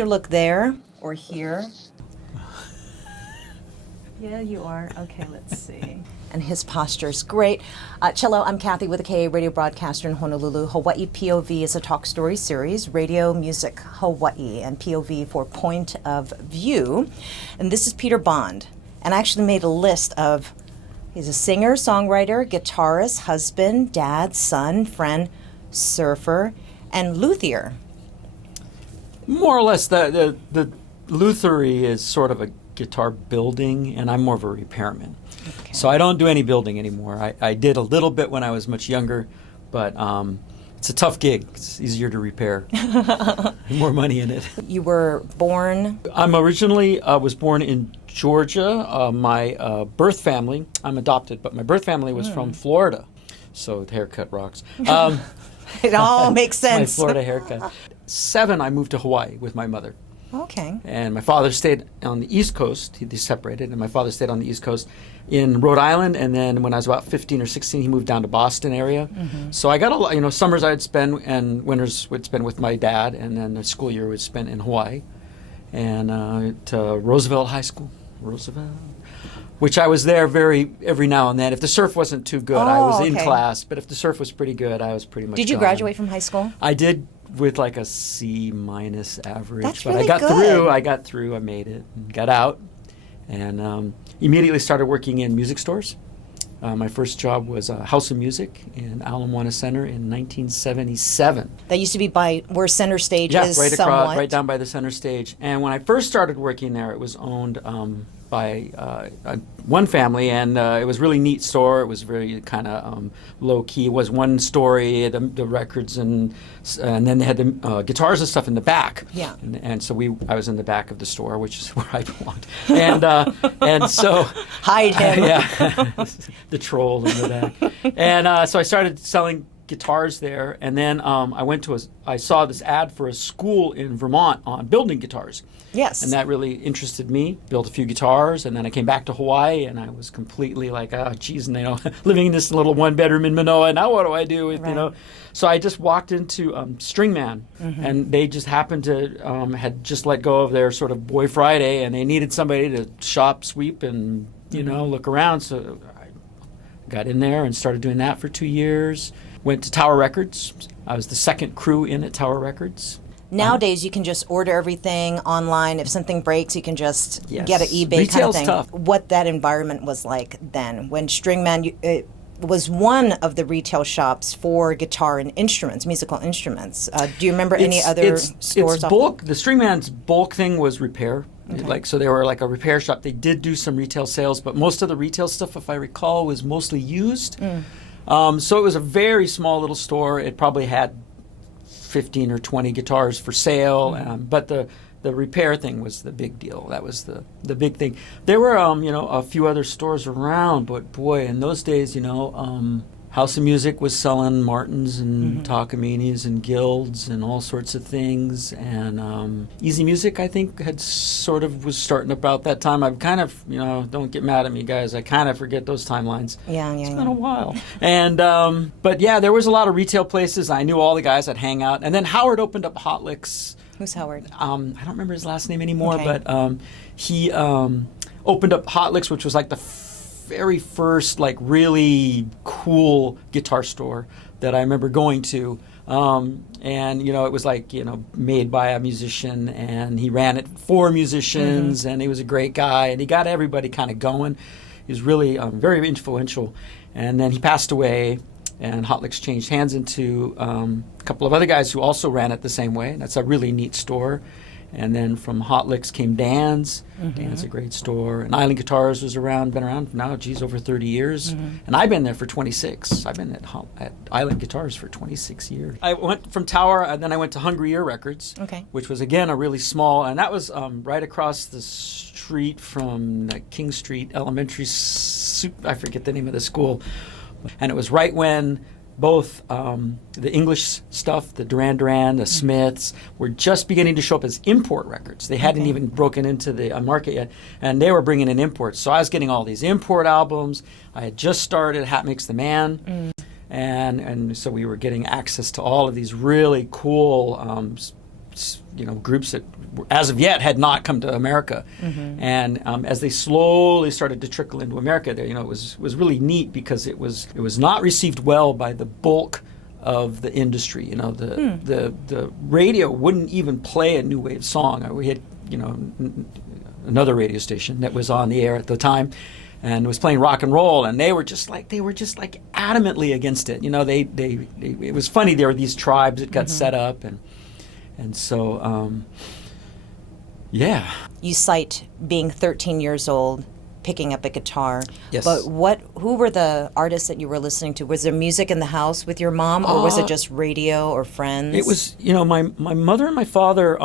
either look there or here. Yeah, you are. Okay, let's see. And his posture is great. Cello, I'm Kathy with a K, radio broadcaster in Honolulu. Hawaii POV is a talk story series, Radio Music Hawaii, and POV for Point of View. And this is Peter Bond. And I actually made a list of, he's a singer, songwriter, guitarist, husband, dad, son, friend, surfer, and luthier. More or less, the Luthier is sort of a guitar building, and I'm more of a repairman. Okay. So I don't do any building anymore. I did a little bit when I was much younger, but it's a tough gig. It's easier to repair. More money in it. You were born? I'm originally was born in Georgia. My birth family, I'm adopted, but my birth family was from Florida. So the haircut rocks. It all makes sense. My Florida haircut. 7, I moved to Hawaii with my mother. Okay. And my father stayed on the East Coast. They separated, and my father stayed on the East Coast in Rhode Island. And then when I was about 15 or 16, he moved down to Boston area. Mm-hmm. So I got a lot, summers I'd spend and winters would spend with my dad, and then the school year would spend in Hawaii. And to Roosevelt High School, which I was there every now and then. If the surf wasn't too good, I was in class. But if the surf was pretty good, I was pretty much Did you gone. Graduate from high school? I did. With like a C- average. That's but really I got good. I got through, I made it, and got out, and immediately started working in music stores. My first job was House of Music in Ala Moana Center in 1977. That used to be by where Center Stage is right somewhat. across, right down by the Center Stage. And when I first started working there, it was owned by one family, and it was a really neat store. It was very kind of low key. It was one story, the records, and then they had the guitars and stuff in the back. Yeah. And so I was in the back of the store, which is where I belonged. And so hide him. Yeah, the troll in the back. And so I started selling guitars there, and then I saw this ad for a school in Vermont on building guitars. Yes. And that really interested me. Built a few guitars, and then I came back to Hawaii, and I was completely like, geez, living in this little one bedroom in Manoa. Now what do I do with, Right. So I just walked into Stringman, and they just happened to had just let go of their sort of Boy Friday, and they needed somebody to shop, sweep, and look around. So I got in there and started doing that for 2 years. Went to Tower Records. I was the second crew in at Tower Records. Nowadays, you can just order everything online. If something breaks, you can just get an eBay Retail's kind of thing. Tough. What that environment was like then, when Stringman it was one of the retail shops for guitar and instruments, musical instruments. Do you remember any other stores? It's bulk. The Stringman's bulk thing was repair. Okay. So they were like a repair shop. They did do some retail sales, but most of the retail stuff, if I recall, was mostly used. So it was a very small little store. It probably had 15 or 20 guitars for sale, but the repair thing was the big deal. That was the big thing. There were a few other stores around, but boy, in those days, House of Music was selling Martins and Takaminis and Guilds and all sorts of things, and Easy Music, I think, was starting about that time. I've kind of, don't get mad at me, guys. I kind of forget those timelines. It's been a while. And but yeah, there was a lot of retail places. I knew all the guys. I'd hang out, and then Howard opened up Hot Licks. Who's Howard? I don't remember his last name anymore, but he opened up Hot Licks, which was like the very first like really cool guitar store that I remember going to, and it was like made by a musician, and he ran it for musicians, and he was a great guy, and he got everybody kind of going. He was really very influential, and then he passed away, and Hot Licks changed hands into a couple of other guys who also ran it the same way. That's a really neat store. And then from Hot Licks came Dan's. Dan's a great store. And Island Guitars was been around now, over 30 years. And I've been there for 26. I've been at Island Guitars for 26 years. I went from Tower, and then I went to Hungry Ear Records, which was, again, a really small, and that was right across the street from the King Street Elementary, I forget the name of the school. And it was right when both the English stuff, the Duran Duran, the Smiths, were just beginning to show up as import records. They hadn't even broken into the market yet, and they were bringing in imports. So I was getting all these import albums. I had just started Hat Makes the Man, and so we were getting access to all of these really cool groups that as of yet had not come to America. And as they slowly started to trickle into America, there, it was really neat because it was not received well by the bulk of the industry. The radio wouldn't even play a new wave song. We had another radio station that was on the air at the time and was playing rock and roll, and they were just like adamantly against it. It was funny. There were these tribes that got set up, and so yeah. You cite being 13 years old, picking up a guitar. Yes. But who were the artists that you were listening to? Was there music in the house with your mom, or was it just radio or friends? It was, my mother and my father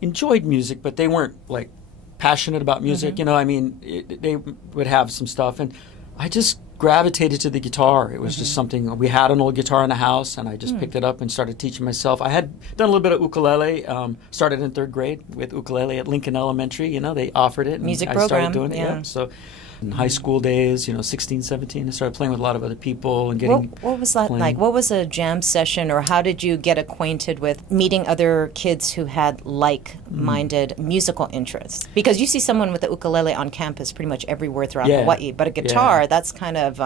enjoyed music, but they weren't like passionate about music. They would have some stuff, and I just gravitated to the guitar. It was just something. We had an old guitar in the house, and I just picked it up and started teaching myself. I had done a little bit of ukulele. Started in 3rd grade with ukulele at Lincoln Elementary. They offered it. And Music I program. started doing it. Yeah. So in high school days, 16, 17, I started playing with a lot of other people and getting. What was that like? What was a jam session, or how did you get acquainted with meeting other kids who had like-minded musical interests? Because you see someone with the ukulele on campus pretty much everywhere throughout Hawaii, but a guitar, that's kind of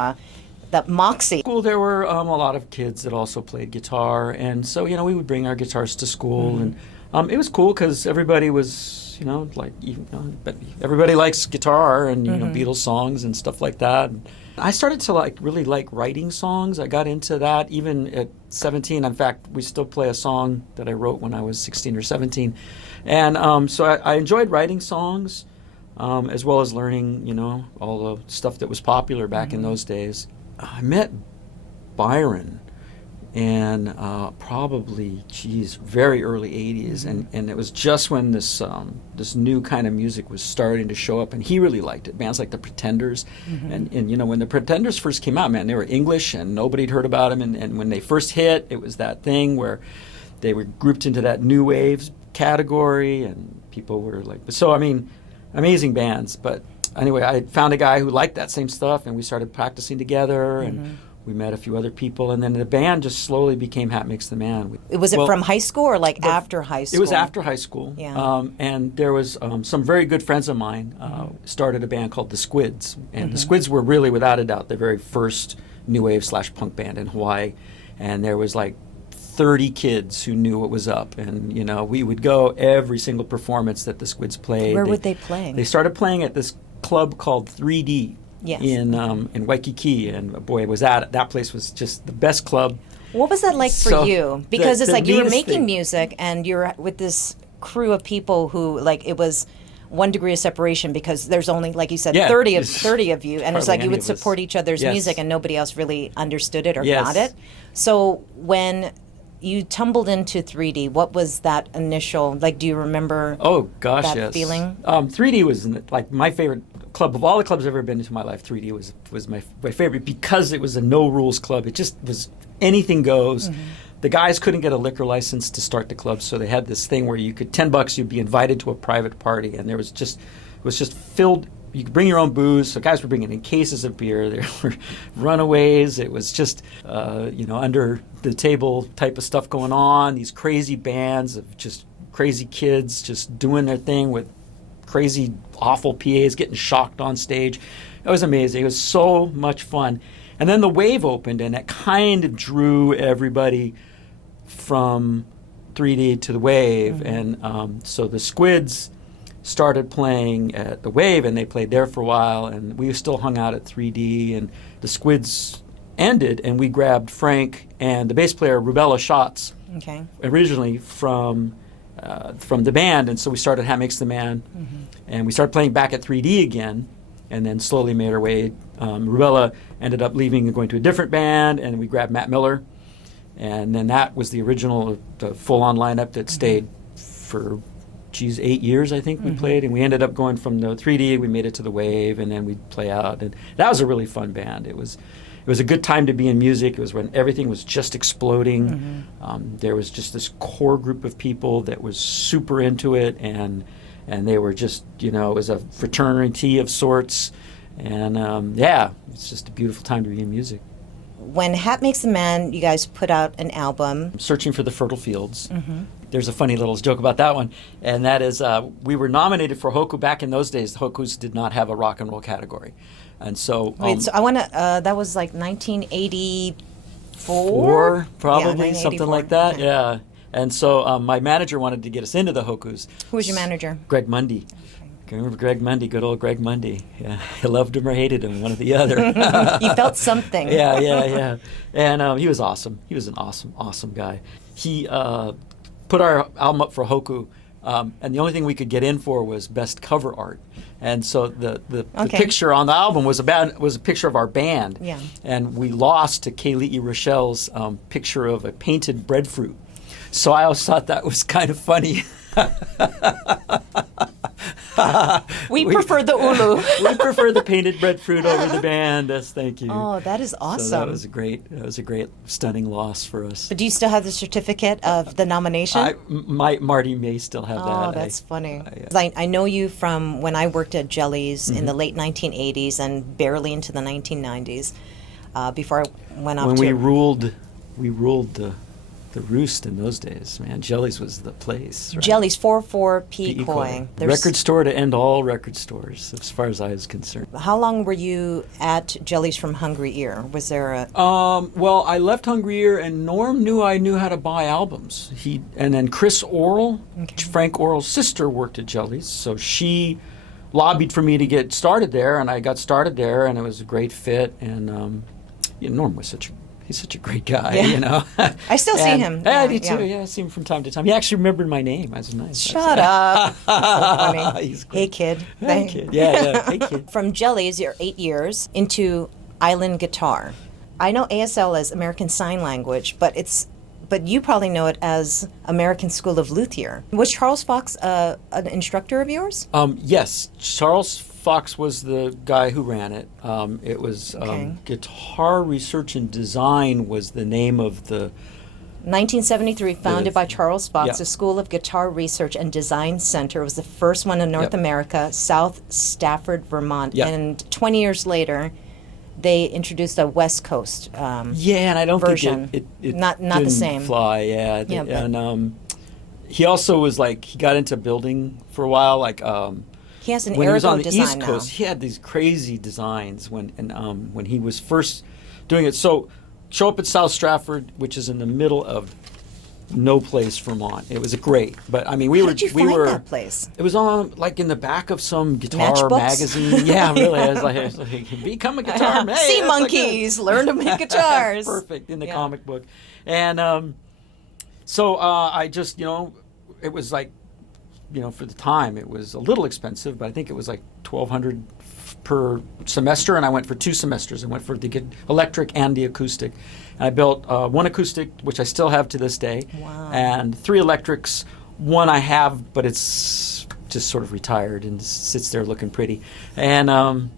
that moxie. School, there were a lot of kids that also played guitar, and so we would bring our guitars to school, and it was cool because everybody was. Everybody likes guitar and Beatles songs and stuff like that. And I started to really like writing songs. I got into that even at 17. In fact, we still play a song that I wrote when I was 16 or 17, and so I enjoyed writing songs as well as learning all the stuff that was popular back in those days. I met Byron. And probably, very early 80s. And it was just when this new kind of music was starting to show up, and he really liked it. Bands like the Pretenders. And when the Pretenders first came out, man, they were English, and nobody had heard about them. And when they first hit, it was that thing where they were grouped into that new wave category, and people were like, so, amazing bands. But anyway, I found a guy who liked that same stuff, and we started practicing together, and we met a few other people, and then the band just slowly became Hat Makes the Man. Was it from high school or after high school? It was after high school. Yeah. And there was some very good friends of mine started a band called the Squids. And the Squids were really, without a doubt, the very first new wave / punk band in Hawaii. And there was 30 kids who knew what was up. And, we would go every single performance that the Squids played. Where would they play? They started playing at this club called 3D. Yes. In Waikiki, and boy, that place was just the best club. What was that like for you? Because it's like you were making music, and you're with this crew of people who it was 1 degree of separation because there's only, like you said, 30 of you, and it's like you would support each other's music, and nobody else really understood it or got it. So when you tumbled into 3D, what was that initial? Do you remember? Oh gosh, that yes. feeling? 3D was my favorite club of all the clubs I've ever been into in my life. 3D was my favorite because it was a no rules club. It just was anything goes. The guys couldn't get a liquor license to start the club, so they had this thing where you could $10 you'd be invited to a private party, and it was just filled. You could bring your own booze. So guys were bringing in cases of beer. There were runaways. It was just under the table type of stuff going on. These crazy bands of just crazy kids just doing their thing with crazy, awful PAs getting shocked on stage. It was amazing. It was so much fun. And then the Wave opened, and it kind of drew everybody from 3D to the Wave. And so the Squids started playing at the Wave, and they played there for a while, and we still hung out at 3D. And the Squids ended, and we grabbed Frank and the bass player, Rubella Schatz, originally from the band, and so we started Hat Makes the Man, and we started playing back at 3D again, and then slowly made our way. Rubella ended up leaving and going to a different band, and we grabbed Matt Miller, and then that was the original, the full-on lineup that stayed for 8 years, I think we played, and we ended up going from the 3D, we made it to the Wave, and then we'd play out, and that was a really fun band. It was a good time to be in music. It was when everything was just exploding. There was just this core group of people that was super into it, and they were just, it was a fraternity of sorts, and it's just a beautiful time to be in music. When Hat Makes the Man, you guys put out an album. Searching for the Fertile Fields. there's a funny little joke about that one, and that is we were nominated for Hoku back in those days. The Hokus did not have a rock and roll category, and so Wait, so I want to. That was like 1984, probably yeah, something like that. Okay. Yeah, and so my manager wanted to get us into the Hokus. Who was your manager? Greg Mundy. Can you remember Greg Mundy? Good old Greg Mundy. Yeah, I loved him or hated him, one or the other. You felt something. Yeah. And he was awesome. He was an awesome guy. He put our album up for Hoku, and the only thing we could get in for was best cover art. And so the picture on the album was a picture of our band. Yeah. And we lost to Kaylee Rochelle's picture of a painted breadfruit. So I always thought that was kind of funny. We prefer the ulu. We prefer the painted breadfruit over the band. Yes, thank you. Oh, that is awesome. So that was a great, stunning loss for us. But do you still have the certificate of the nomination? Marty may still have that. Oh, that's funny. I know you from when I worked at Jellies in the late 1980s and barely into the 1990s. Before I went off when to we ruled the roost in those days, man. Jellies was the place. Right? Jellies 44 P. Koi. Record store to end all record stores, as far as I was concerned. How long were you at Jellies from Hungry Ear? Was there a... Well, I left Hungry Ear, and Norm knew I knew how to buy albums. And then Chris Orrell, Frank Orrell's sister, worked at Jellies, so she lobbied for me to get started there, and I got started there, and it was a great fit. And Norm was he's such a great guy, you know. I still see him. Yeah, I do too. Yeah, I see him from time to time. He actually remembered my name. That's nice. Shut up. That's so funny. He's great. Hey, kid. Hey, kid. Yeah. Hey, kid. From Jellies, you're 8 years into island guitar. I know ASL as American Sign Language, but you probably know it as American School of Luthier. Was Charles Fox an instructor of yours? Yes, Charles Fox was the guy who ran it. It was Guitar Research and Design was the name of the... 1973, founded by Charles Fox, the School of Guitar Research and Design Center. It was the first one in North America, South Stafford, Vermont. And 20 years later, they introduced a West Coast and I don't version. think it not didn't the same. Fly, and he also was he got into building for a while, he has an when he was on aerial the design East Coast, he had these crazy designs when he was first doing it. So show up at South Stratford, which is in the middle of no place, Vermont. It was great, but I mean, How did you find that place? It was on in the back of some guitar Matchbooks? magazine. Yeah, really. I was like, become a guitar man. Sea monkeys, learn to make guitars. Perfect in the comic book, and so I just it was for the time it was a little expensive, but I think it was $1,200 per semester, and I went for 2 semesters. I went for the electric and the acoustic. And I built 1 acoustic, which I still have to this day, and 3 electrics. 1 I have, but it's just sort of retired and sits there looking pretty. And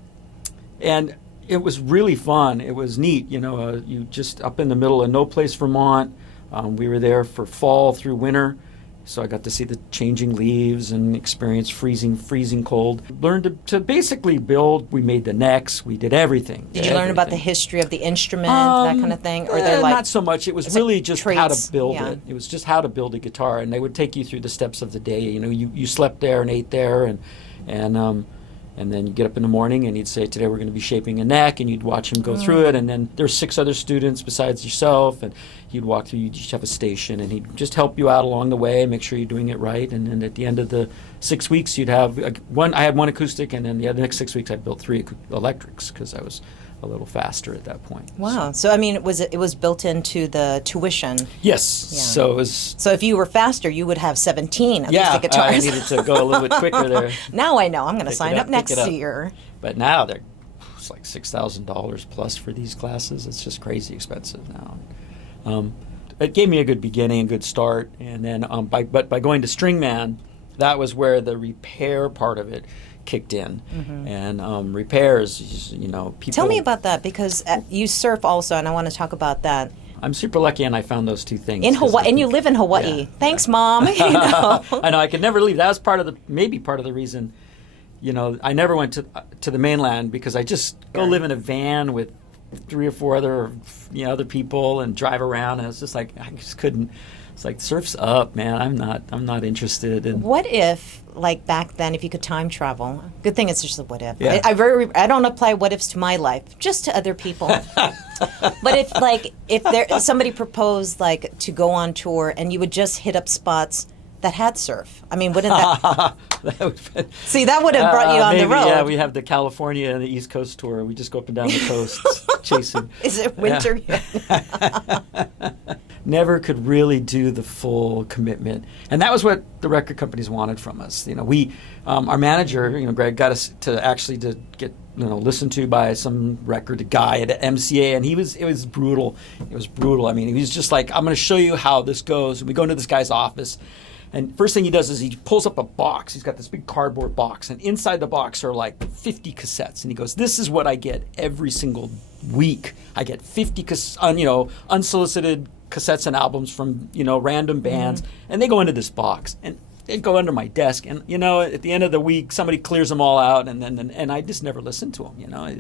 it was really fun. It was neat, you just up in the middle of no place, Vermont. We were there for fall through winter. So I got to see the changing leaves and experience freezing cold. Learned to basically build. We made the necks. We did everything. Did you learn about the history of the instrument, that kind of thing? Or they're not so much. It was really just traits, how to build it. It was just how to build a guitar, and they would take you through the steps of the day. You slept there and ate there, and then you get up in the morning and you'd say, today we're going to be shaping a neck, and you'd watch them go through it, and then there's 6 other students besides yourself, and you'd walk through, you'd each have a station, and he'd just help you out along the way, make sure you're doing it right, and then at the end of the 6 weeks you'd have I had 1 acoustic, and then the next 6 weeks I built 3 electrics because I was a little faster at that point. Wow. So I mean, it was built into the tuition. Yes. Yeah. So it was. So if you were faster, you would have 17 acoustic guitars. I needed to go a little bit quicker there. Now I know. I'm going to sign up next year. But now it's like $6,000 plus for these classes. It's just crazy expensive now. It gave me a good beginning, a good start, and then by going to Stringman, that was where the repair part of it kicked in. And repairs, people... Tell me about that, because you surf also, and I want to talk about that. I'm super lucky, and I found those 2 things. In Hawaii, and you live in Hawaii. Yeah. Thanks, Mom. I know, I could never leave. That was maybe part of the reason, I never went to the mainland, because I just go live in a van with 3 or 4 other people and drive around, and it's just I just couldn't. It's like, surf's up, man. I'm not interested in. What if, like back then, if you could time travel? Good thing it's just a what if. Yeah. I don't apply what ifs to my life, just to other people. But if somebody proposed like to go on tour and you would just hit up spots that had surf, I mean, wouldn't that? See, that would have brought you on the road. Yeah, we have the California and the East Coast tour. We just go up and down the coast chasing. Is it winter yet? Never could really do the full commitment, and that was what the record companies wanted from us. We, our manager, Greg, got us to get listened to by some record guy at MCA, and it was brutal. It was brutal. I mean, he was just like, I'm going to show you how this goes. And we go into this guy's office, and first thing he does is he pulls up a box. He's got this big cardboard box, and inside the box are like 50 cassettes. And he goes, "This is what I get every single week. I get 50 unsolicited cassettes and albums from random bands, and they go into this box, and they go under my desk, and at the end of the week somebody clears them all out, and I just never listen to them,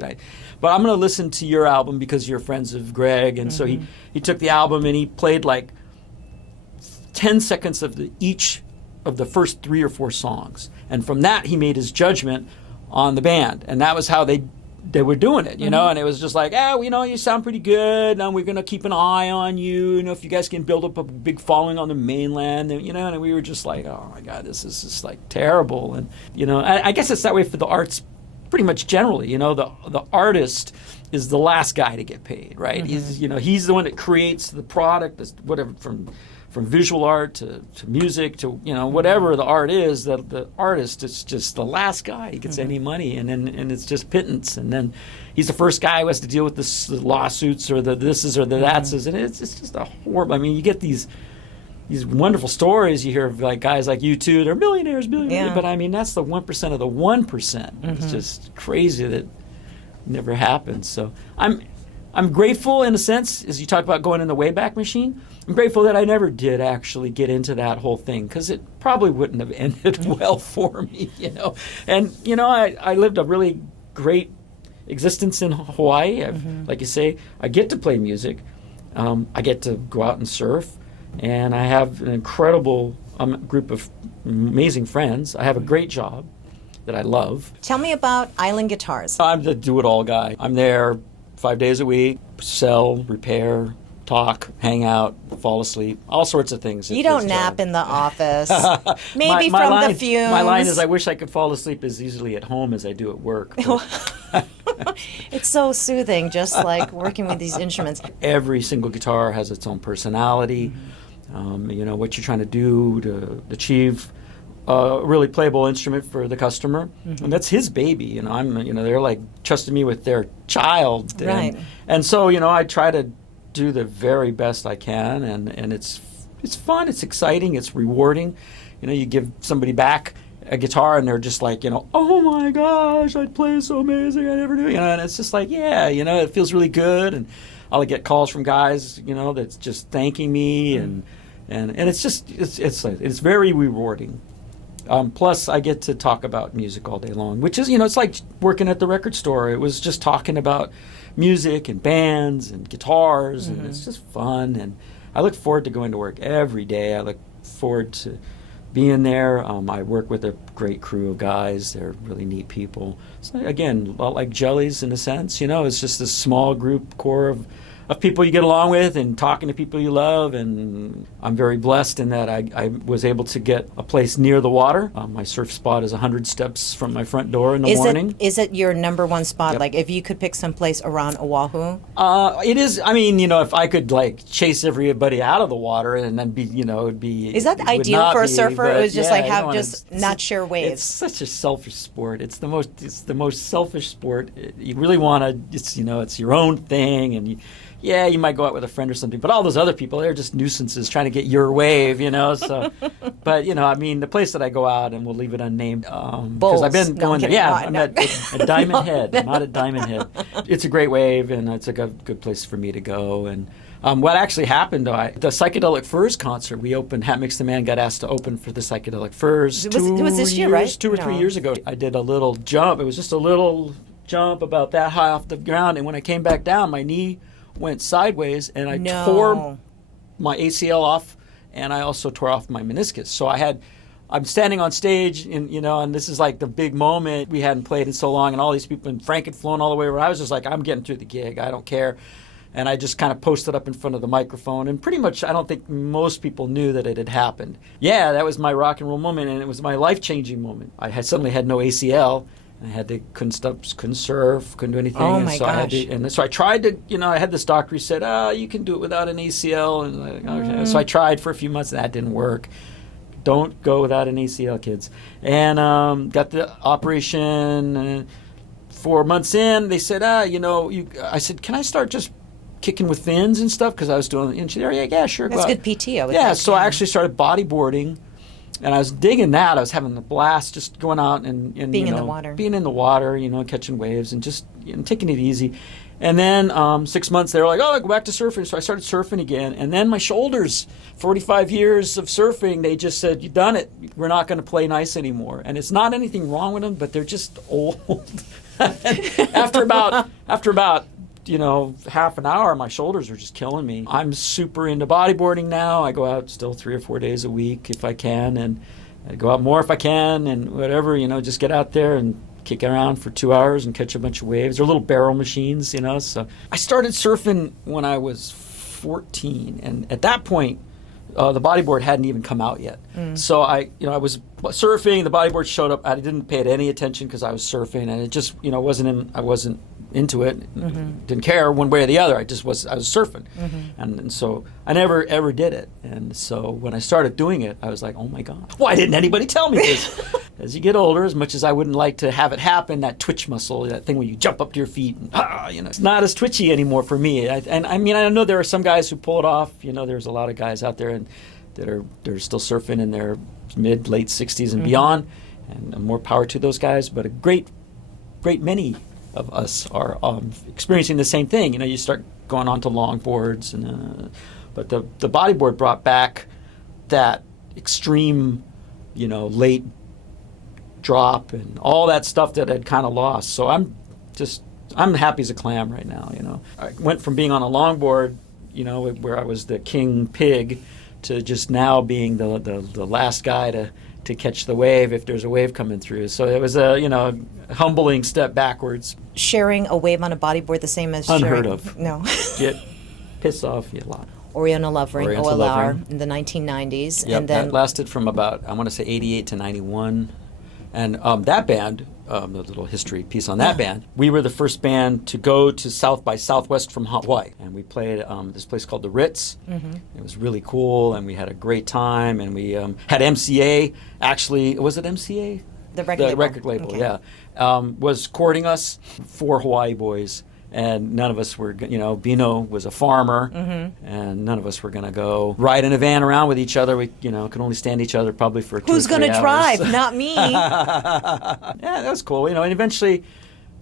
but I'm going to listen to your album because you're friends of Greg." And so he took the album and he played like 10 seconds of each of the first 3 or 4 songs, and from that he made his judgment on the band, and that was how they were doing it, and it was just like, you sound pretty good, and we're going to keep an eye on you, if you guys can build up a big following on the mainland, and, and we were just like, oh my God, this is just like terrible. And, I guess it's that way for the arts pretty much generally, the artist is the last guy to get paid, right? He's the one that creates the product, whatever, from visual art to music to whatever the art is, the artist is just the last guy who gets any money, and it's just pittance, and then he's the first guy who has to deal with the lawsuits or the thises or the thatses, and it's just a horrible. I mean, you get these wonderful stories you hear of like guys like U2, they're millionaires, but I mean that's the 1% of the 1%. It's just crazy that never happens. So I'm grateful in a sense, as you talk about going in the Wayback Machine. I'm grateful that I never did actually get into that whole thing, because it probably wouldn't have ended well for me, And, I lived a really great existence in Hawaii. Like you say, I get to play music. I get to go out and surf. And I have an incredible group of amazing friends. I have a great job that I love. Tell me about Island Guitars. I'm the do-it-all guy. I'm there 5 days a week, sell, repair, talk, hang out, fall asleep, all sorts of things. You don't nap in the office. Maybe from the fumes. My line is, I wish I could fall asleep as easily at home as I do at work. It's so soothing, just like working with these instruments. Every single guitar has its own personality. What you're trying to do to achieve a really playable instrument for the customer, and that's his baby. They're like trusting me with their child, right? And so I try to do the very best I can, and it's fun, it's exciting, it's rewarding. You give somebody back a guitar and they're just like, oh my gosh, I play so amazing, I never knew, and it's just like, it feels really good, and I'll get calls from guys, that's just thanking me, and it's just it's very rewarding. Plus, I get to talk about music all day long, which is, it's like working at the record store. It was just talking about music and bands and guitars, and it's just fun. And I look forward to going to work every day. I look forward to being there. I work with a great crew of guys. They're really neat people. So again, a lot like Jellies in a sense. It's just this small group core of people you get along with and talking to people you love, and I'm very blessed in that I was able to get a place near the water. My surf spot is 100 steps from my front door in the morning. Is it your number one spot? Yep. Like if you could pick some place around Oahu? It is. I mean, if I could like chase everybody out of the water and then be, it'd be. Is that ideal for a surfer? It was just not share waves. It's such a selfish sport. It's the most selfish sport. You really want to. It's your own thing, and you might go out with a friend or something, but all those other people, they're just nuisances trying to get your wave, so. But, the place that I go out, and we'll leave it unnamed. Because I've been going there. Yeah, I'm at Diamond Head. I'm out at Diamond Head. It's a great wave, and it's a good place for me to go. And what actually happened, the Psychedelic Furs concert, we opened, Hat Mix the Man got asked to open for the Psychedelic Furs. It was this year, right? 2 or 3 years ago. I did a little jump. It was just a little jump about that high off the ground, and when I came back down, my knee went sideways, and I tore my ACL off and I also tore off my meniscus. So I'm standing on stage, and this is like the big moment. We hadn't played in so long, and all these people, and Frank had flown all the way around. I was just like, I'm getting through the gig. I don't care. And I just kind of posted up in front of the microphone, and pretty much I don't think most people knew that it had happened. Yeah, that was my rock and roll moment, and it was my life-changing moment. I suddenly had no ACL. Couldn't surf, couldn't do anything. Oh, my gosh. So I tried to, I had this doctor who said, you can do it without an ACL. And okay. So I tried for a few months, and that didn't work. Don't go without an ACL, kids. And got the operation. 4 months in, they said, I said, can I start just kicking with fins and stuff? Because I was doing engineering. Yeah, sure. That's good PT, I would Yeah, think. so I actually started bodyboarding. And I was digging that. I was having a blast just going out and being in the water. Being in the water, catching waves and just taking it easy. And then 6 months, they were like, go back to surfing. So I started surfing again. And then my shoulders, 45 years of surfing, they just said, you've done it. We're not going to play nice anymore. And it's not anything wrong with them, but they're just old. after about half an hour, my shoulders are just killing me. I'm super into bodyboarding now. I go out still 3 or 4 days a week if I can, and I go out more if I can, and whatever, just get out there and kick around for 2 hours and catch a bunch of waves. They're little barrel machines, So I started surfing when I was 14, and at that point, the bodyboard hadn't even come out yet. So I was surfing. The bodyboard showed up. I didn't pay it any attention because I was surfing, and it just, I wasn't into it. Didn't care one way or the other. I was surfing, and so I never ever did it. And so when I started doing it, I was like, oh my God, why didn't anybody tell me this? As you get older, as much as I wouldn't like to have it happen, that twitch muscle, that thing where you jump up to your feet, and, it's not as twitchy anymore for me. I know there are some guys who pull it off. There's a lot of guys out there they're still surfing in their late 60s and beyond, and more power to those guys. But a great many of us are experiencing the same thing. You start going on to longboards, but the bodyboard brought back that extreme, late drop and all that stuff that I'd kind of lost. So I'm happy as a clam right now. I went from being on a longboard, where I was the king pig, to just now being the last guy to catch the wave if there's a wave coming through. So it was a humbling step backwards. Sharing a wave on a bodyboard the same as Unheard sharing... of. No. Get pissed off a lot. Oriental Lovering, Oriental OLR, Lovering. in the 1990s. Yep, and then that lasted from about, I want to say, 88 to 91. And that band, a little history piece on that band, we were the first band to go to South by Southwest from Hawaii. And we played this place called the Ritz. It was really cool, and we had a great time. And we had MCA, actually, was it MCA? the record label, okay. yeah, was courting us, 4 Hawaii boys. And none of us were, Bino was a farmer, and none of us were going to go ride in a van around with each other. We, could only stand each other probably for 2 or 3 hours. Who's going to drive? Not me. Yeah, that was cool. And eventually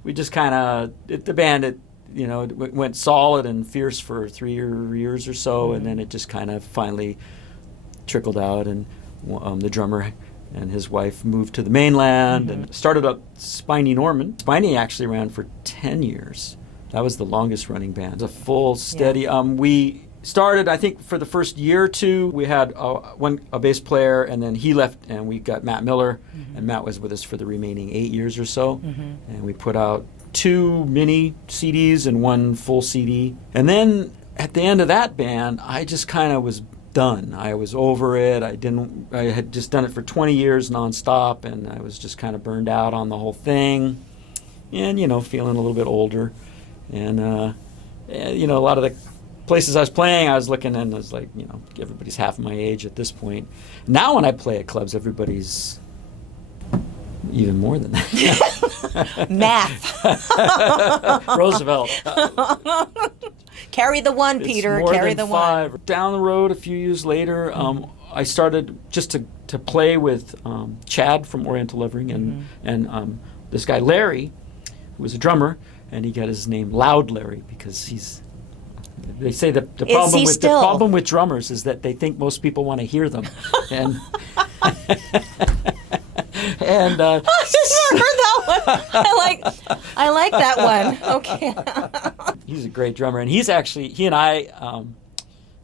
we just kind of, the band, it went solid and fierce for 3 years or so, and then it just kind of finally trickled out, and the drummer and his wife moved to the mainland and started up Spiny Norman. Spiny actually ran for 10 years. That was the longest running band. It was a full, steady. Yeah. We started, I think, for the first year or two, we had a bass player, and then he left, and we got Matt Miller, and Matt was with us for the remaining 8 years or so. And we put out 2 mini CDs and 1 full CD. And then at the end of that band, I just kind of was done. I was over it. I had just done it for 20 years nonstop, and I was just kind of burned out on the whole thing, and feeling a little bit older. And, a lot of the places I was playing, I was looking, and I was like, everybody's half my age at this point. Now when I play at clubs, everybody's even more than that. Math. Roosevelt. Carry the one, It's Peter. more Carry than the 5. one. Down the road, a few years later, I started just to play with Chad from Oriental Lovering and this guy Larry, who was a drummer, and he got his name Loud Larry because they say the problem with drummers is that they think most people want to hear them, and and I've never heard that one. I like that one. Okay. He's a great drummer, and he and I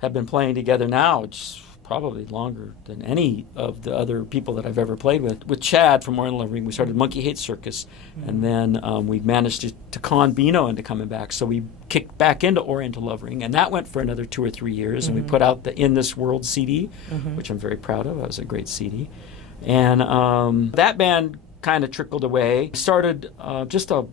have been playing together now. It's probably longer than any of the other people that I've ever played with. With Chad from Oriental Lovering, we started Monkey Hate Circus, and then we managed to con Bino into coming back. So we kicked back into Oriental Lovering, and that went for another 2 or 3 years. And we put out the In This World CD, which I'm very proud of. That was a great CD. And that band kind of trickled away. Started just a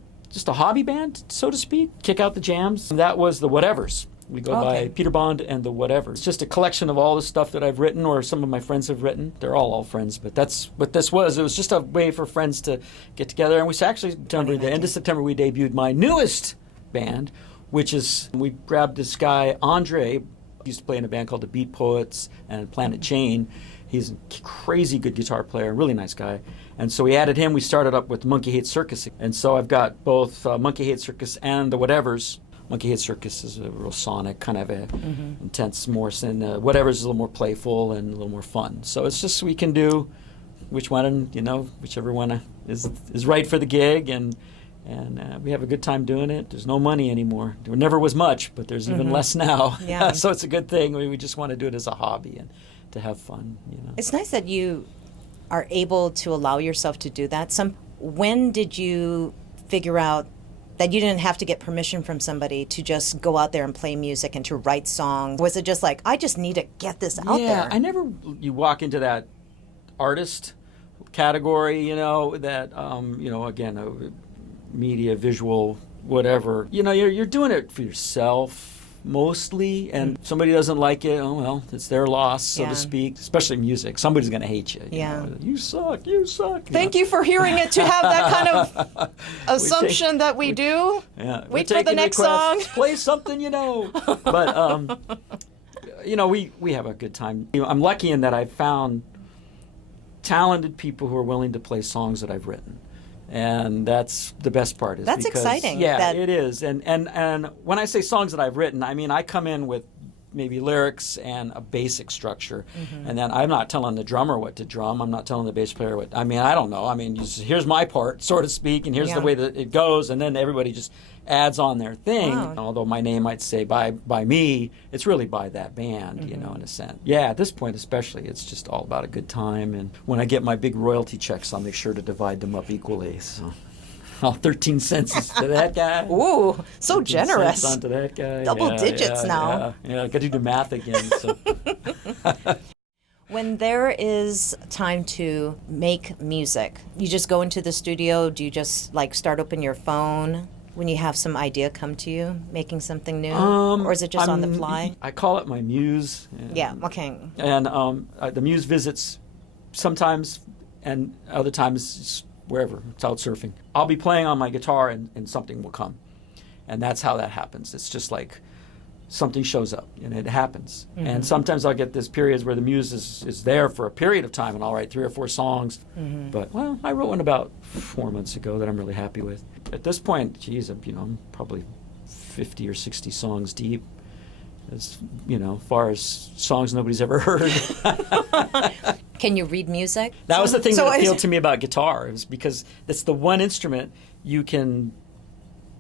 hobby band, so to speak, kick out the jams. That was the Whatevers. We go by Peter Bond and the Whatevers. It's just a collection of all the stuff that I've written or some of my friends have written. They're all friends, but that's what this was. It was just a way for friends to get together. And we actually, the end of September, we debuted my newest band, which is, we grabbed this guy, Andre, used to play in a band called the Beat Poets and Planet Chain. He's a crazy good guitar player, really nice guy. And so we added him. We started up with Monkey Hate Circus. And so I've got both Monkey Hate Circus and the Whatevers. Monkey Hate Circus is a real sonic, kind of a intense Morse, and Whatevers is a little more playful and a little more fun. So it's just we can do which one, whichever one is right for the gig, and we have a good time doing it. There's no money anymore. There never was much, but there's even less now. Yeah. So it's a good thing. We just want to do it as a hobby and to have fun. It's nice that you are able to allow yourself to do that. When did you figure out that you didn't have to get permission from somebody to just go out there and play music and to write songs? Was it just like, I just need to get this out there? You walk into that artist category, that, again, media, visual, whatever. You're doing it for yourself mostly, and somebody doesn't like it, oh well, it's their loss, so to speak. Especially music, somebody's going to hate you. You suck. Thank you for hearing it, to have that kind of assumption that we do. Yeah, wait for the next song. Play something, But we have a good time. I'm lucky in that I've found talented people who are willing to play songs that I've written. And that's the best part. That's exciting. Yeah, it is. And when I say songs that I've written, I mean I come in with maybe lyrics and a basic structure, and then I'm not telling the drummer what to drum. I'm not telling the bass player what. I mean, I don't know. I mean, here's my part, so to speak, and here's the way that it goes, and then everybody just adds on their thing. Wow. Although my name might say by me, it's really by that band, in a sense. Yeah, at this point especially, it's just all about a good time. And when I get my big royalty checks, I'll make sure to divide them up equally. So. All 13 cents to that guy. Ooh, so generous. Onto that guy. Double digits now. Yeah, got to do math again. So. When there is time to make music, you just go into the studio? Do you just start open your phone when you have some idea come to you, making something new? Or is it just on the fly? I call it my muse. Yeah, okay. And the muse visits sometimes, and other times wherever, it's out surfing. I'll be playing on my guitar and something will come. And that's how that happens. It's just like something shows up and it happens. And sometimes I'll get this periods where the muse is there for a period of time and I'll write 3 or 4 songs. But, I wrote one about 4 months ago that I'm really happy with. At this point, geez, I'm probably 50 or 60 songs deep. As far as songs nobody's ever heard. Can you read music? That was the thing that appealed to me about guitar. It was because it's the one instrument you can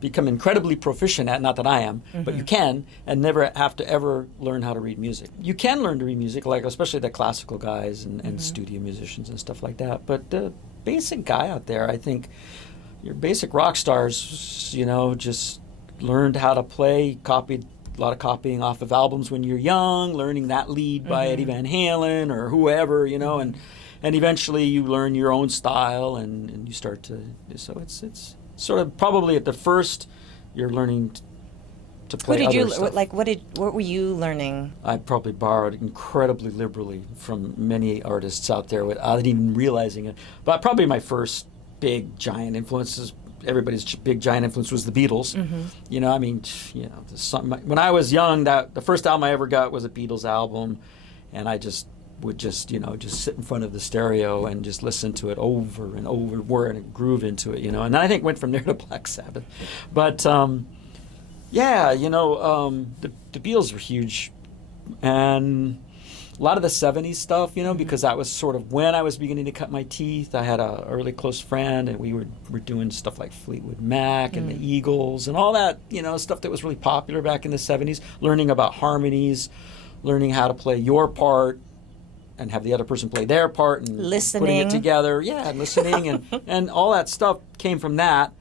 become incredibly proficient at. Not that I am, but you can, and never have to ever learn how to read music. You can learn to read music, especially the classical guys and studio musicians and stuff like that. But the basic guy out there, I think, your basic rock stars, just learned how to play, copied a lot of copying off of albums when you're young, learning that lead by Eddie Van Halen or whoever, and eventually you learn your own style and you start to. So it's sort of probably at the first you're learning to play. What were you learning? I probably borrowed incredibly liberally from many artists out there without even realizing it. But probably my first big giant influences. Everybody's big giant influence was the Beatles. When I was young, the first album I ever got was a Beatles album, and I would just sit in front of the stereo and just listen to it over and over, and groove into it, and then I think went from there to Black Sabbath. But the Beatles were huge, and a lot of the 70s stuff, because that was sort of when I was beginning to cut my teeth. I had a really close friend, and we were doing stuff like Fleetwood Mac and the Eagles and all that, stuff that was really popular back in the 70s, learning about harmonies, learning how to play your part, and have the other person play their part and Listening. putting it together. Yeah, and listening and all that stuff came from that.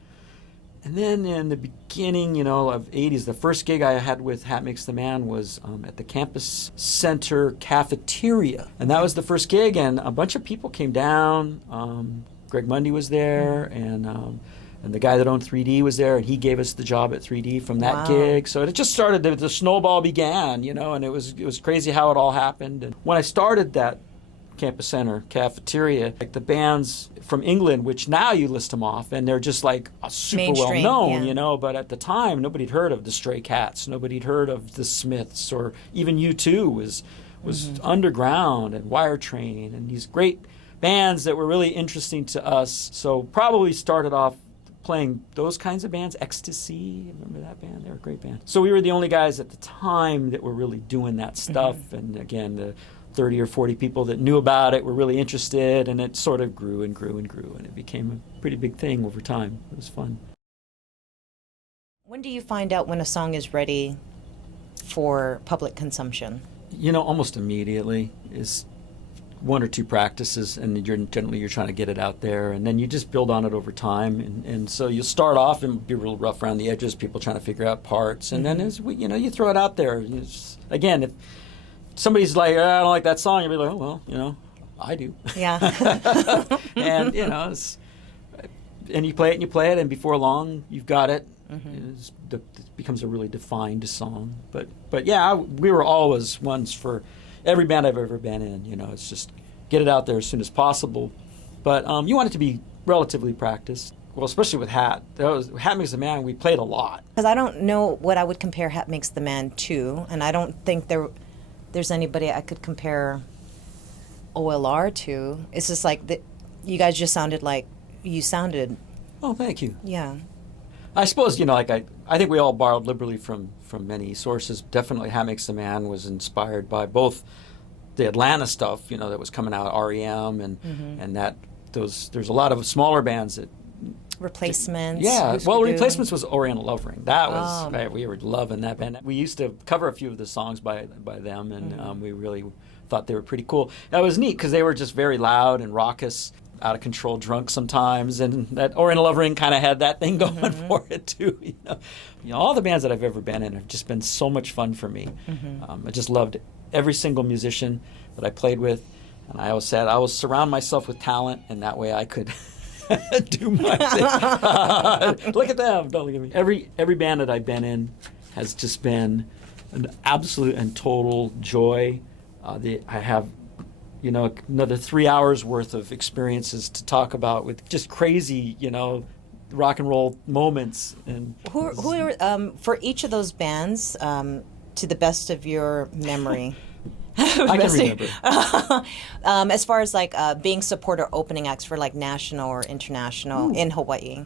And then in the beginning, of '80s, the first gig I had with Hat Makes the Man was at the campus center cafeteria. And that was the first gig, and a bunch of people came down. Greg Mundy was there, and the guy that owned 3D was there, and he gave us the job at 3D from that gig. So it just started, the snowball began, and it was crazy how it all happened. And when I started that campus center cafeteria, like the bands from England, which now you list them off, and they're just like super Mainstream, well known, yeah. But at the time, nobody'd heard of the Stray Cats, nobody'd heard of the Smiths, or even U2 was underground, and Wire Train, and these great bands that were really interesting to us. So probably started off playing those kinds of bands. Ecstasy, remember that band? They were a great band. So we were the only guys at the time that were really doing that stuff. And again, the 30 or 40 people that knew about it were really interested, and it sort of grew and grew and grew, and it became a pretty big thing over time. It was fun. When do you find out when a song is ready for public consumption? Almost immediately. Is one or two practices, and you're trying to get it out there, and then you just build on it over time, and so you'll start off and be real rough around the edges, people trying to figure out parts, and then as you throw it out there. Again, if somebody's like, I don't like that song, you'll be like, oh well, I do. Yeah. And and you play it, and before long you've got it. It becomes a really defined song. But yeah, we were always ones for every band I've ever been in. It's just get it out there as soon as possible. But you want it to be relatively practiced. Well, especially with Hat. Hat Makes the Man, we played a lot. Because I don't know what I would compare Hat Makes the Man to, and I don't think there's anybody I could compare OLR to. It's just like you guys just sounded like you sounded. Oh, thank you. Yeah. I suppose, I think we all borrowed liberally from many sources. Definitely Hat Makes the Man was inspired by both the Atlanta stuff, that was coming out, REM, and there's a lot of smaller bands that... Replacements. Yeah, well, Replacements was Oriental Love Ring. That was, we were loving that band. We used to cover a few of the songs by them, and we really thought they were pretty cool. That was neat because they were just very loud and raucous, out of control, drunk sometimes, and that Oriental Love Ring kind of had that thing going for it too. All the bands that I've ever been in have just been so much fun for me. I just loved every single musician that I played with, and I always said I will surround myself with talent, and that way I could do my thing. Look at them! Don't look at me. Every band that I've been in has just been an absolute and total joy. I have another 3 hours worth of experiences to talk about with just crazy, rock and roll moments. And who are for each of those bands, to the best of your memory? I can remember. As far as like being support or opening acts for like national or international in Hawaii.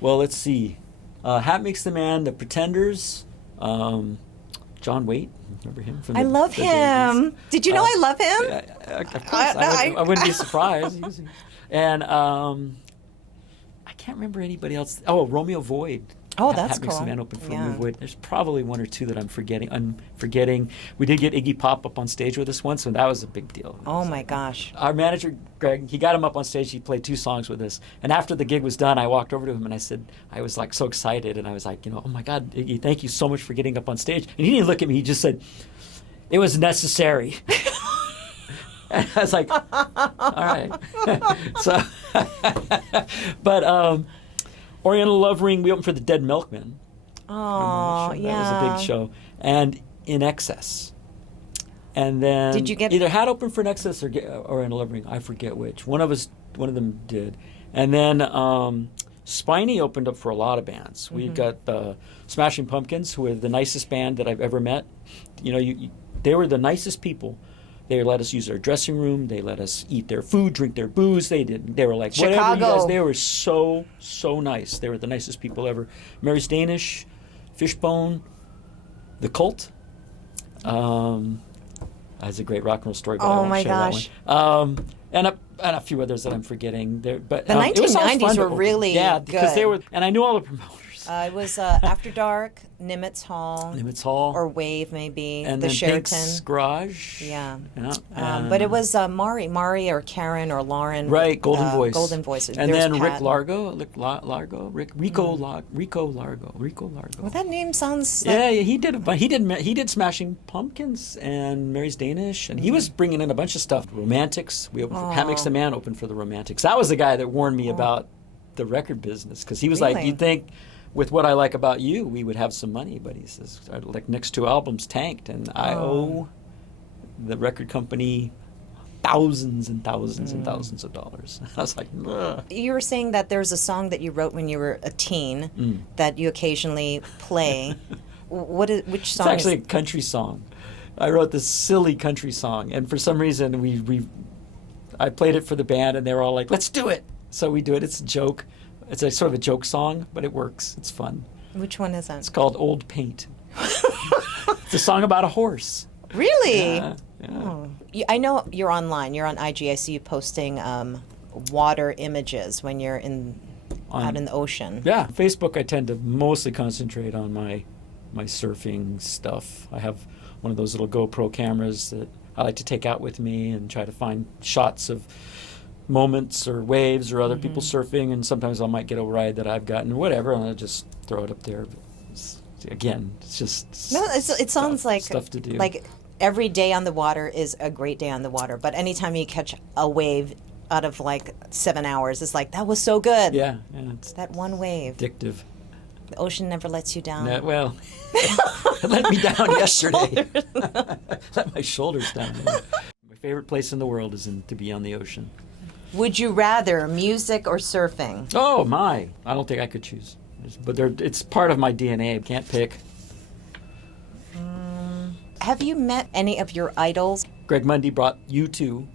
Well, let's see. Hat Makes the Man, The Pretenders, John Waite. Remember him? I love him. Did you know I love him? Yeah, of course. I wouldn't be surprised. And I can't remember anybody else. Oh, Romeo Void. Oh, that's Hat Makes cool. the Man open for Yeah. Romeo Void. There's probably one or two that I'm forgetting. We did get Iggy Pop up on stage with us once, and that was a big deal. Oh my gosh. Our manager, Greg, he got him up on stage. He played 2 songs with us. And after the gig was done, I walked over to him and I said, I was like so excited. And I was like, oh my God, Iggy, thank you so much for getting up on stage. And he didn't look at me. He just said, it was necessary. And I was like, all right. So, but Oriental Love Ring, we opened for the Dead Milkmen. Oh, yeah. That was a big show. And In Excess. And then Did you get either Hat open for In Excess or Oriental Love Ring. I forget which. One of them did. And then Spiny opened up for a lot of bands. We've got the Smashing Pumpkins, who are the nicest band that I've ever met. They were the nicest people. They let us use their dressing room. They let us eat their food, drink their booze. They were like, Chicago. whatever you guys. They were so nice. They were the nicest people ever. Mary's Danish, Fishbone, The Cult. That's a great rock and roll story. But I won't my share that gosh. one. And a few others that I'm forgetting. But The it was always 1990s fun to were open. really because good. they were, and I knew all the promoters. It was After Dark, Nimitz Hall. Nimitz Hall. Or Wave, maybe. And the then Sheraton. Pink's Garage. Yeah. Yeah. But it was Mari or Karen or Lauren. Right, Golden Voice. Golden Voice. And There's then Pat. Rico Largo. Rico Largo. Well, that name sounds like... Yeah, he did Smashing Pumpkins and Mary's Danish, and he was bringing in a bunch of stuff. Romantics. We opened for Hammocks the Man opened for the Romantics. That was the guy that warned me about the record business, because he was like, "You'd think with what I like about you, we would have some money," but he says, like, next two albums tanked, and I owe the record company thousands and thousands and thousands of dollars. I was like, ugh. You were saying that there's a song that you wrote when you were a teen that you occasionally play. Which song? It's actually a country song. I wrote this silly country song, and for some reason I played it for the band, and they were all like, "Let's do it." So we do it. It's a joke. It's a sort of a joke song, but it works. It's fun. Which one is that? It's called Old Paint. It's a song about a horse. Really? Yeah. Oh. I know you're online. You're on IG. I see you posting water images when you're out in the ocean. Yeah. Facebook, I tend to mostly concentrate on my surfing stuff. I have one of those little GoPro cameras that I like to take out with me and try to find shots of moments or waves or other people surfing, and sometimes I might get a ride that I've gotten or whatever, and I'll just throw it up there. But it's just it sounds like stuff to do. Like every day on the water is a great day on the water, but anytime you catch a wave out of like 7 hours, it's like, that was so good. Yeah, it's that one wave. addictive. The ocean never lets you down. Yeah, well, it let me down yesterday. Let my shoulders down. My favorite place in the world is to be on the ocean. Would you rather music or surfing? Oh my! I don't think I could choose, but it's part of my DNA. I can't pick. Have you met any of your idols? Greg Mundy brought U2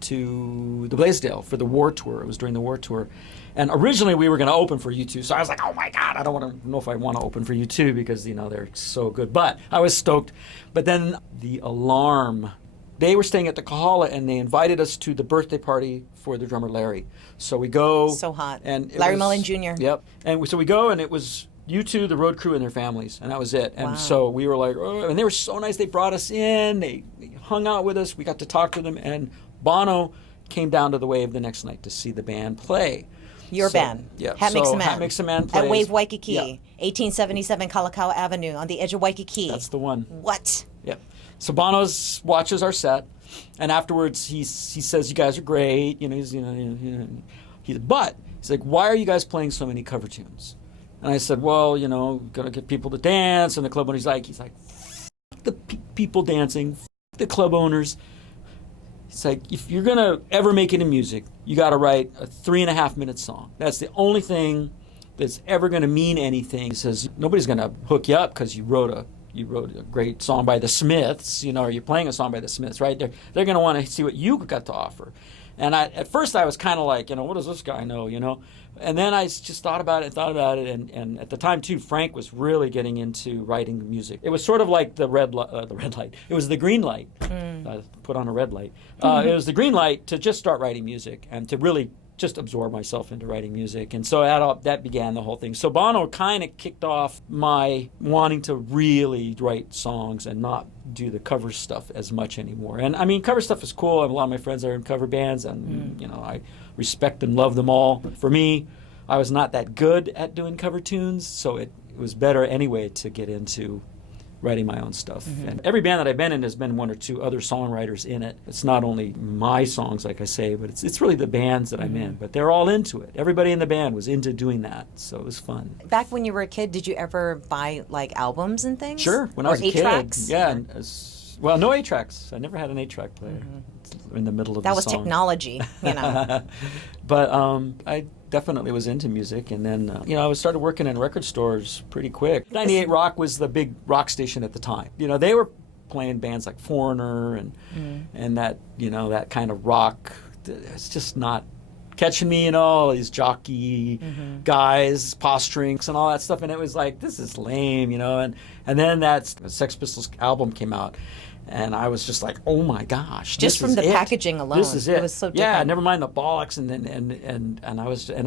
to the Blaisdell for the war tour. It was during the war tour. And originally we were going to open for U2. So I was like, oh my God, I don't know if I want to open for U2 because, they're so good. But I was stoked. But then the Alarm, they were staying at the Kahala, and they invited us to the birthday party for the drummer Larry. So we go. So hot. And Larry Mullen Jr. Yep. And so we go, and it was U2, the road crew, and their families, and that was it. And so we were like, oh, and they were so nice. They brought us in. They hung out with us. We got to talk to them. And Bono came down to the Wave the next night to see the band play. Your band. Yeah. Hat Makes a Man. Hat Makes a Man plays. At Wave Waikiki, Yeah. 1877 Kalakaua Avenue on the edge of Waikiki. That's the one. What? Yep. So Bono watches our set, and afterwards he says, "You guys are great." But he's like, "Why are you guys playing so many cover tunes?" And I said, "Well, gotta get people to dance." And the club owner's like, "F the people dancing, f the club owners." It's like, if you're going to ever make it in music, you got to write a 3.5-minute song. That's the only thing that's ever going to mean anything. He says, nobody's going to hook you up because you wrote a great song by the Smiths, or you're playing a song by the Smiths, right? They're going to want to see what you got to offer. And at first I was kind of like, what does this guy know, And then I just thought about it, and at the time too, Frank was really getting into writing music. It was sort of like the red light. It was the green light. Put on a red light. It was the green light to just start writing music and to really just absorb myself into writing music. And so that began the whole thing. So Bono kind of kicked off my wanting to really write songs and not do the cover stuff as much anymore. And I mean, cover stuff is cool. I have a lot of my friends are in cover bands, and I respect and love them all. For me, I was not that good at doing cover tunes, so it was better anyway to get into writing my own stuff. And every band that I've been in has been one or two other songwriters in it. It's not only my songs, like I say, but it's really the bands that I'm in. But they're all into it. Everybody in the band was into doing that, so it was fun. Back when you were a kid, did you ever buy like albums and things? Sure, when I was a kid. 8-tracks? Yeah. Well, no 8-tracks. I never had an 8-track player. It's in the middle of that the was song. Technology, But I definitely was into music, and then I started working in record stores pretty quick. 98 Rock was the big rock station at the time. They were playing bands like Foreigner and that that kind of rock. It's just not catching me, all these jockey guys, posturing and all that stuff, and it was like, this is lame, and then that Sex Pistols album came out, And I was just like, oh my gosh! Just from the packaging alone, this is it. It was so yeah, different. never mind the bollocks, and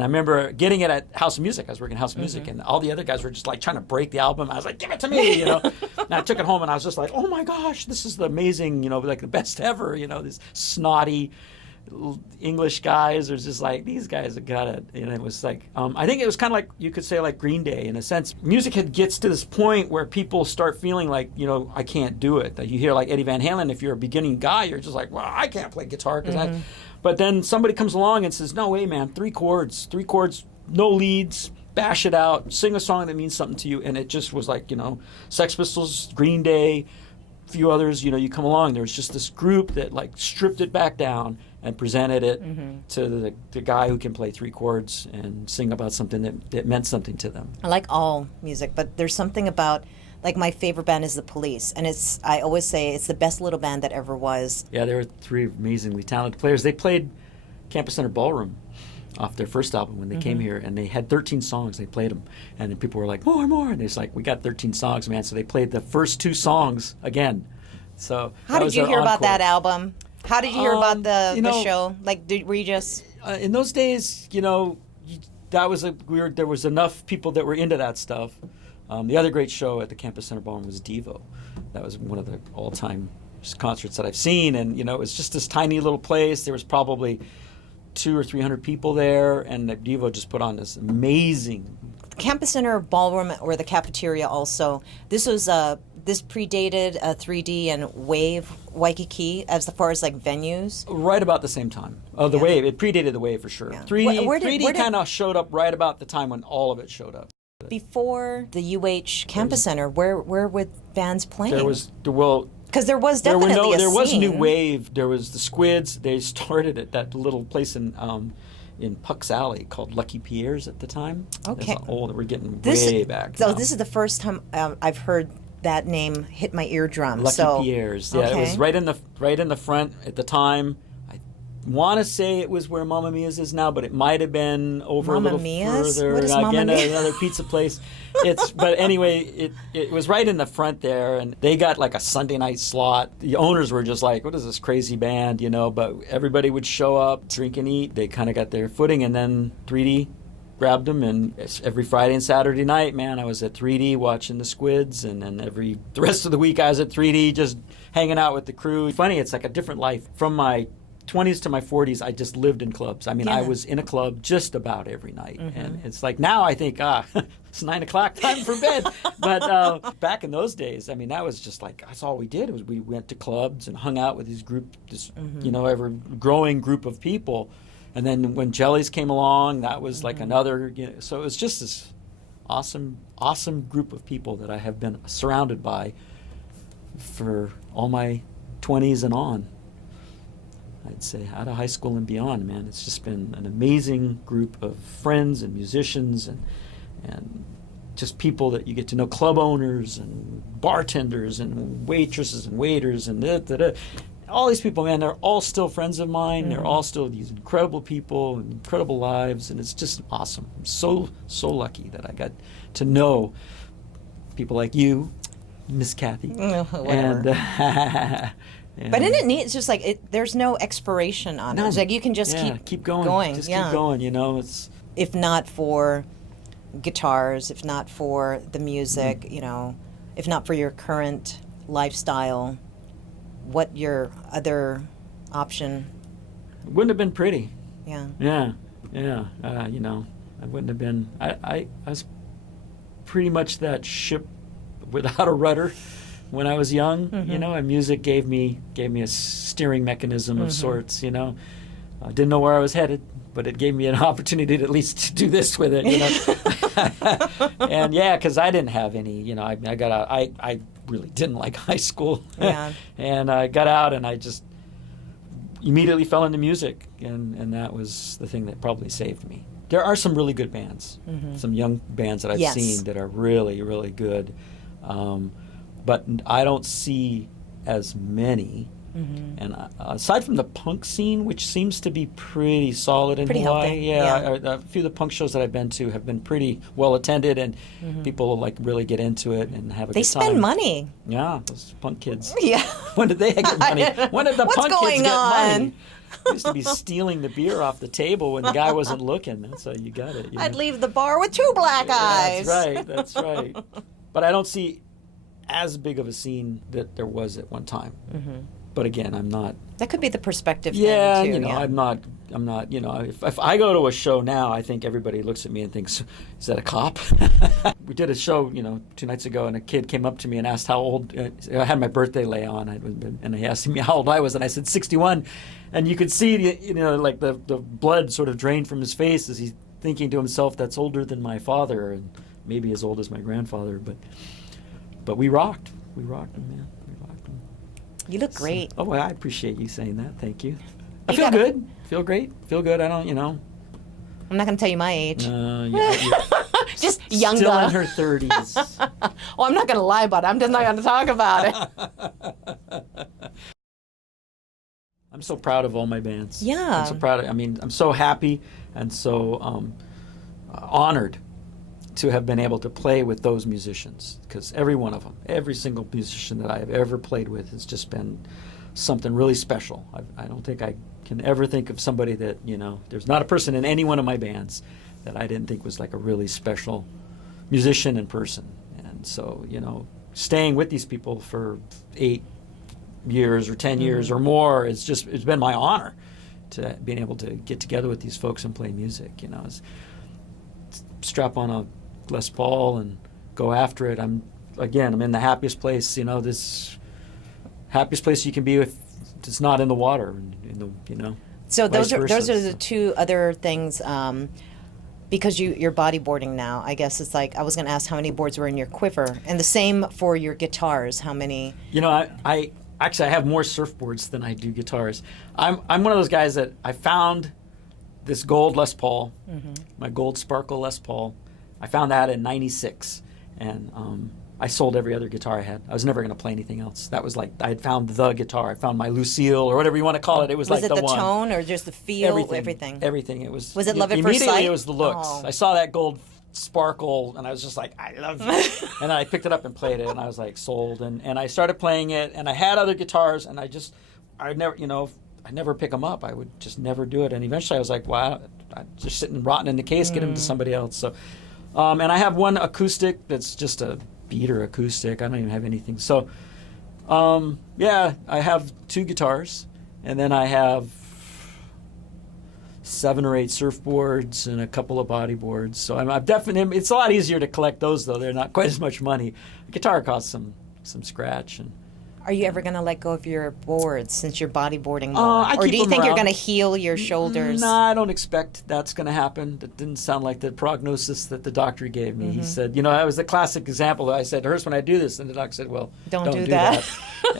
I remember getting it at House of Music. I was working at House of Music, and all the other guys were just like trying to break the album. I was like, give it to me, you know. And I took it home, and I was just like, oh my gosh, this is the amazing, you know, like the best ever, you know. These snotty English guys are just like, these guys have got it. And it was like, I think it was kind of like, you could say like Green Day in a sense. Music gets to this point where people start feeling like, you know, I can't do it. That you hear like Eddie Van Halen, if you're a beginning guy, you're just like, well, I can't play guitar. But then somebody comes along and says, no way, man, three chords, no leads, bash it out, sing a song that means something to you. And it just was like, you know, Sex Pistols, Green Day, a few others, you know, you come along, there was just this group that like stripped it back down and presented it to the guy who can play three chords and sing about something that meant something to them. I like all music, but there's something about, like, my favorite band is The Police, and I always say it's the best little band that ever was. Yeah, they were three amazingly talented players. They played Campus Center Ballroom off their first album when they came here, and they had 13 songs. They played them, and then people were like, more, and it's like, we got 13 songs, man. So they played the first two songs again. So how did you hear about that album? How did you hear about the show? Like, were you just in those days? You know, that was there was enough people that were into that stuff. The other great show at the Campus Center Ballroom was Devo. That was one of the all-time concerts that I've seen, and you know, it was just this tiny little place. There was probably 200 or 300 people there, and Devo just put on this amazing Campus Center Ballroom or the cafeteria. Also, this was this predated 3D and Wave Waikiki as far as like venues. Right about the same time. Oh, the Wave. It predated the Wave for sure. Yeah. 3D kind of showed up right about the time when all of it showed up. Before the UH Campus Center, where were bands playing? Because there was definitely there was scene. New Wave. There was the Squids. They started at that little place in Puck's Alley called Lucky Pierre's at the time. Okay. It's old. We're getting way back. So now. this is the first time I've heard that name hit my eardrum. Lucky Pierre's. Yeah, it was right in the front at the time. I want to say it was where Mamma Mia's is now, but it might have been over Mamma a little Mia's? further. What is Mamma Again, Mia? another pizza place. But anyway, it was right in the front there, and they got like a Sunday night slot. The owners were just like, "What is this crazy band?" You know. But everybody would show up, drink and eat. They kind of got their footing, and then 3D grabbed them, and every Friday and Saturday night, man, I was at 3D watching the Squids, and then the rest of the week I was at 3D just hanging out with the crew. Funny, it's like a different life. From my 20s to my 40s, I just lived in clubs. I mean, I was in a club just about every night, and it's like now I think, it's 9 o'clock, time for bed. But back in those days, I mean, that was just like, that's all we did. Was we went to clubs and hung out with this you know, ever growing group of people. And then when Jellies came along, that was like another, you know, so it was just this awesome group of people that I have been surrounded by for all my 20s and on. I'd say out of high school and beyond, man. It's just been an amazing group of friends and musicians and just people that you get to know, club owners and bartenders and waitresses and waiters and all these people, man, they're all still friends of mine. They're all still these incredible people and incredible lives, and it's just awesome. I'm so lucky that I got to know people like you, Miss Kathy. Whatever. And, but isn't it neat? It's just like there's no expiration on it. It's like you can just keep going. Just keep going. You know, it's if not for guitars, if not for the music, you know, if not for your current lifestyle, what your other option? It wouldn't have been pretty. Yeah. You know, I wouldn't have been. I was pretty much that ship without a rudder when I was young. You know, and music gave me a steering mechanism of sorts. You know, I didn't know where I was headed, but it gave me an opportunity to at least do this with it. You know, and yeah, because I didn't have any. You know, I got out. I really didn't like high school. Yeah. And I got out and I just immediately fell into music, and that was the thing that probably saved me. There are some really good bands, some young bands that I've seen that are really, really good, but I don't see as many And aside from the punk scene, which seems to be pretty solid in Pretty Hawaii, healthy, a few of the punk shows that I've been to have been pretty well attended, and people like really get into it and have a They good time. spend money. Yeah, those punk kids. Yeah. When did they get money? When did the What's punk kids going get on? money? I used to be stealing the beer off the table when the guy wasn't looking. That's how you got it. I'd leave the bar with 2 black eyes. That's right. That's right. But I don't see as big of a scene that there was at one time. But again, I'm not. That could be the perspective Yeah, thing, too. you know, I'm not. You know, if I go to a show now, I think everybody looks at me and thinks, "Is that a cop?" We did a show, 2 nights ago, and a kid came up to me and asked how old. I had my birthday lay on, and he asked me how old I was, and I said 61, and you could see, like the blood sort of drained from his face as he's thinking to himself, "That's older than my father, and maybe as old as my grandfather." But we rocked. We rocked him, man. We rocked him. You look great. So, I appreciate you saying that. Thank you. I You feel gotta- good. Feel great. Feel good. I don't, I'm not going to tell you my age. you're Just younger. still in her 30s. Well, I'm not going to lie about it. I'm just not going to talk about it. I'm so proud of all my bands. Yeah. I'm so proud of, I'm so happy and so honored to have been able to play with those musicians, because every one of them, every single musician that I have ever played with has just been something really special. I don't think I can ever think of somebody that, there's not a person in any one of my bands that I didn't think was like a really special musician and person. And so, staying with these people for 8 years or 10 years or more, it's been my honor to being able to get together with these folks and play music. Strap on a Les Paul and go after it. I'm in the happiest place, this happiest place you can be if it's not in the water, So those are versa. the 2 other things. Because you're bodyboarding now, I guess it's like I was going to ask how many boards were in your quiver, and the same for your guitars. How many? I actually I have more surfboards than I do guitars. I'm one of those guys that I found this gold Les Paul, my gold sparkle Les Paul. I found that in '96, and I sold every other guitar I had. I was never going to play anything else. That was like I had found the guitar. I found my Lucille or whatever you want to call it. It was like it the the one. tone or just the feel? Everything. It was. Was it love at first immediately sight? It was the looks. Oh. I saw that gold sparkle, and I was just like, I love you. And I picked it up and played it, and I was like sold. And I started playing it, and I had other guitars, and I never pick them up. I would just never do it. And eventually, I was like, wow, I'm just sitting rotten in the case, get them to somebody else. So, and I have one acoustic that's just a beater acoustic. I don't even have anything. So, I have 2 guitars, and then I have 7 or 8 surfboards and a couple of bodyboards. So I'm definitely. It's a lot easier to collect those, though. They're not quite as much money. A guitar costs some scratch. And Are you ever going to let go of your boards since you're bodyboarding more? I Or keep do you them think you're around. going to heal your shoulders? No, I don't expect that's going to happen. That didn't sound like the prognosis that the doctor gave me. He said, that was the classic example. I said, "Hurts when I do this," and the doctor said, "Well, Don't do do that."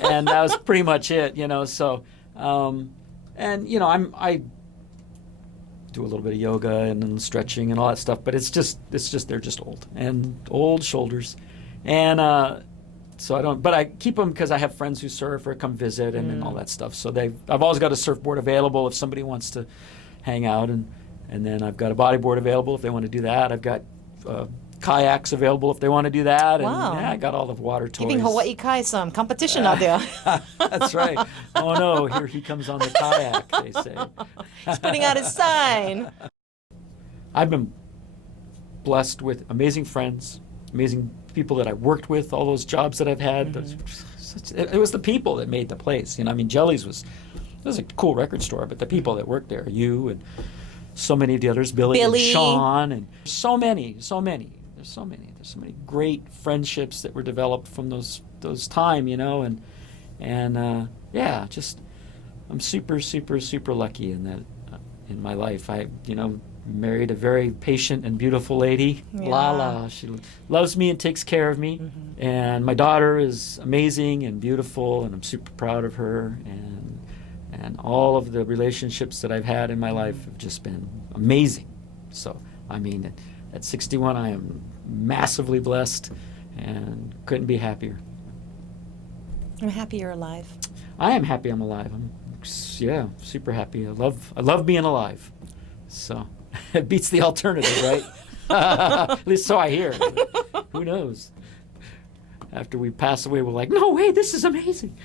And that was pretty much it. So, I do a little bit of yoga and stretching and all that stuff, but it's just they're just old shoulders, and so I don't. But I keep them because I have friends who surf or come visit and all that stuff. So I've always got a surfboard available if somebody wants to hang out, and then I've got a bodyboard available if they want to do that. I've got kayaks available if they want to do that. And Wow. I got all the water toys. Giving Hawaii Kai some competition out there. That's right. Oh no, here he comes on the kayak, they say. He's putting out his sign. I've been blessed with amazing friends, amazing people that I worked with, all those jobs that I've had. It was the people that made the place. Jellies was a cool record store, but the people that worked there, you and so many of the others, Billy. And Sean, and so many. There's so many great friendships that were developed from those time, just I'm super, super, super lucky in that in my life. I married a very patient and beautiful lady, Yeah. Lala. She loves me and takes care of me, and my daughter is amazing and beautiful, and I'm super proud of her, and all of the relationships that I've had in my life have just been amazing. So at 61, I am massively blessed and couldn't be happier. I'm happy you're alive. I am happy I'm alive. Yeah, super happy. I love being alive. So it beats the alternative, right? At least so I hear. Who knows? After we pass away, we're like, no way, this is amazing.